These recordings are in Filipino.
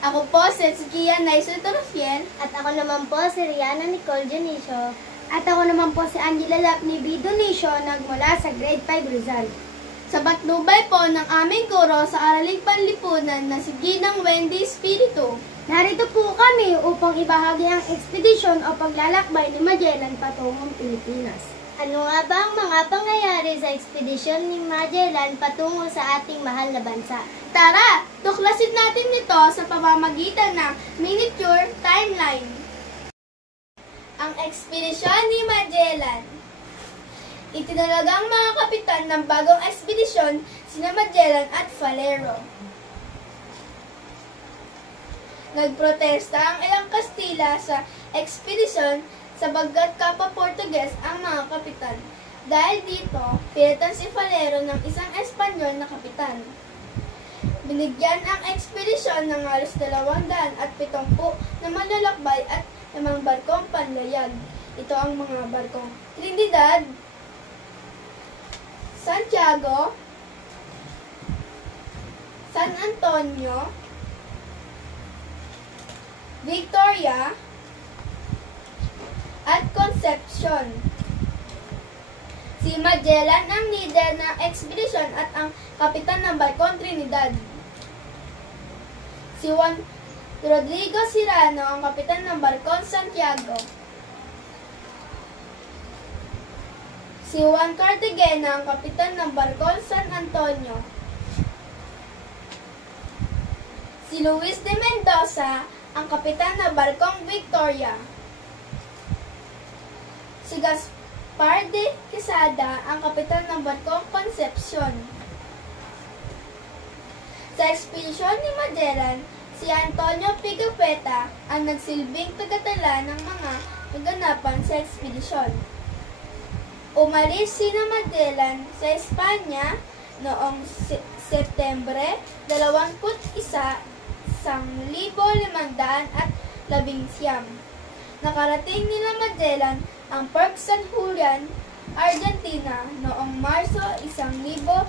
Ako po si Gia Naisel Torofiel. At ako naman po si Rihanna Nicole Dionisio. At ako naman po si Angela Lapni B. Dionisio, nagmula sa Grade 5 Rizal. Sa patnubay po ng aming guro sa Araling Panlipunan na si Ginang Wendy Espiritu. Narito po kami upang ibahagi ang ekspedisyon o paglalakbay ni Magellan patungong Pilipinas. Ano nga ba ang mga pangyayari sa ekspedisyon ni Magellan patungo sa ating mahal na bansa? Tara, tuklasin natin ito sa pamamagitan ng miniature timeline. Ang ekspedisyon ni Magellan. Itinalagang mga kapitan ng bagong ekspedisyon sina Magellan at Valero. Nagprotesta ang ilang Kastila sa ekspedisyon sabagkat kapwa Portuges ang mga kapitan. Dahil dito, pilitan si Valero ng isang Espanyol na kapitan. Binigyan ang ekspedisyon ng halos 270 na manlalakbay at 5 barkong panlayag. Ito ang mga barkong Trinidad, Santiago, San Antonio, Victoria, at Concepcion. Si Magellan ang leader ng ekspedisyon at ang kapitan ng barkong Trinidad. Si Juan Rodrigo Serrano ang kapitan ng barkong Santiago. Si Juan Cartagena ang kapitan ng barkong San Antonio. Si Luis de Mendoza ang kapitan ng barkong Victoria. Si Gaspar de Quesada ang kapitan ng barkong Concepcion. Sa ekspedisyon ni Magellan, si Antonio Pigafetta ang nagsilbing tagatala ng mga kaganapan sa ekspedisyon. Umalis sina Magellan sa Espanya noong Setyembre 21, 1519. Nakarating nila Magellan ang Port San Julian, Argentina noong Marso 1520.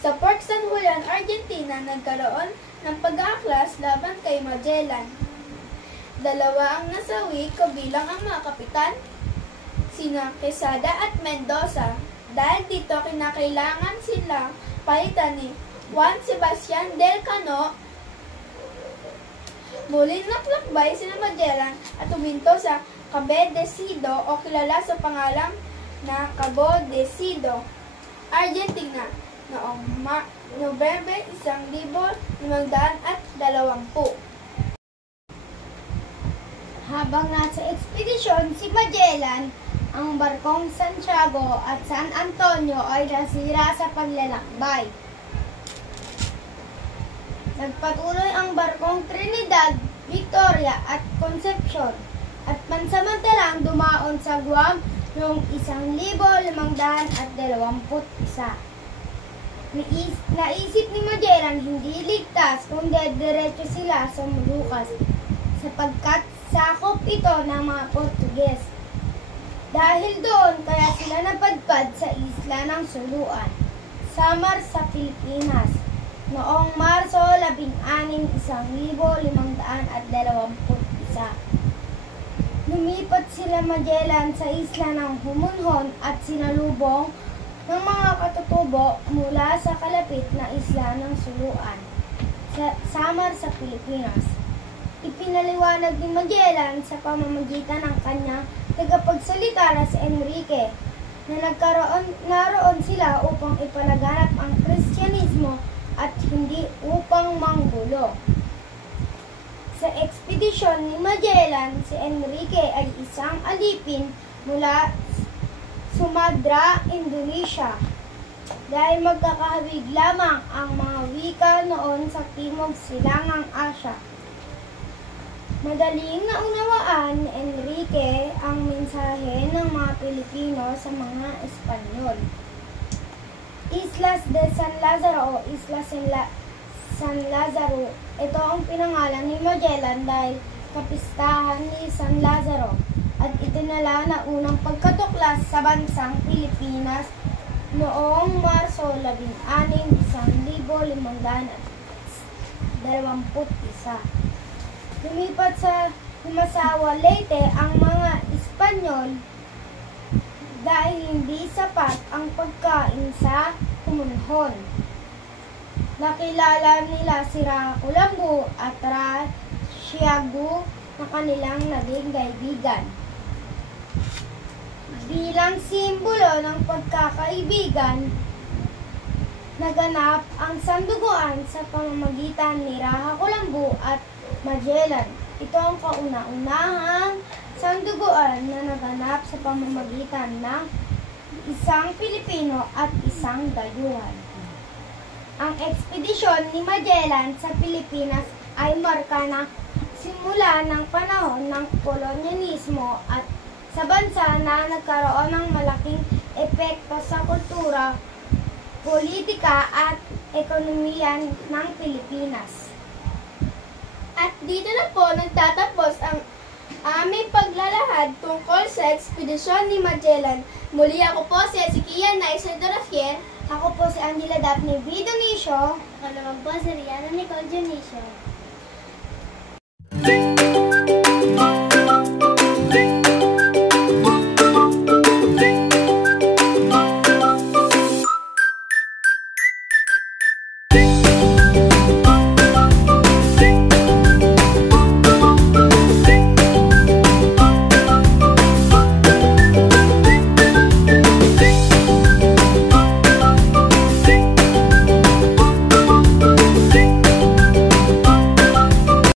Sa Port San Julian, Argentina, nagkaroon ng pag-aaklas laban kay Magellan. 2 ang nasawi kabilang ang mga kapitan, sina Quesada at Mendoza. Dahil dito kinakailangan silang palitan ni Juan Sebastian del Cano. Muli naglakbay sina Magellan at huminto sa Cabe de Sido o kilala sa pangalang na Cabo de Sido, Argentina noong Nobyembre 1520. Habang nasa ekspedisyon si Magellan, ang barkong Santiago at San Antonio ay nasira sa paglalakbay. Nagpatuloy ang barkong Trinidad, Victoria at Concepcion at pansamantalang dumaon sa Guam noong 1521. Naisip ni Magellan hindi ligtas kung diretso sila sa Moluccas sapagkat sakop ito ng mga Portuges. Dahil doon, kaya sila napadpad sa isla ng Suluan, Samar sa Pilipinas, noong Marso 16, 1521. Lumipat sila Magellan sa isla ng Humonhon at sinalubong ng mga katutubo mula sa kalapit na isla ng Suluan, Samar sa Pilipinas. Ipinaliwanag ni Magellan sa pamamagitan ng kanyang tagapagsalita na si Enrique na naroon sila upang ipalaganap ang Kristyanismo at hindi upang manggulo. Sa ekspedisyon ni Magellan, si Enrique ay isang alipin mula Sumatra, Indonesia. Dahil magkakahawig lamang ang mga wika noon sa Timog Silangang Asya. Madaling naunawaan ni Enrique ang mensahe ng mga Pilipino sa mga Espanyol. Islas de San Lazaro o Islas San Lazaro, ito ang pinangalan ni Magellan dahil kapistahan ni San Lazaro at itinala na unang pagkatuklas sa bansang Pilipinas noong Marso 16, 521. Lumipat sa Limasawa, Leyte ang mga Espanyol dahil hindi sapat ang pagkain sa Humunhon. Nakilala nila si Rakulambu at Siagu na kanilang naging kaibigan. Bilang simbolo ng pagkakaibigan, naganap ang sanduguan sa pamamagitan ni Rakulambu at Magellan. Ito ang kauna-unahang sanduguan na naganap sa pamamagitan ng isang Pilipino at isang dayuhan. Ang ekspedisyon ni Magellan sa Pilipinas ay marka na simula ng panahon ng kolonyalismo at sa bansa na nagkaroon ng malaking epekto sa kultura, politika at ekonomiya ng Pilipinas. At dito na po nagtatapos ang aming paglalahad tungkol sa ekspedisyon ni Magellan. Muli ako po si Ezequiel Naisel Dorafiel. Ako po si Angela Daphne V. Dionisio. Ako naman po si Rihanna Nicole Dionisio.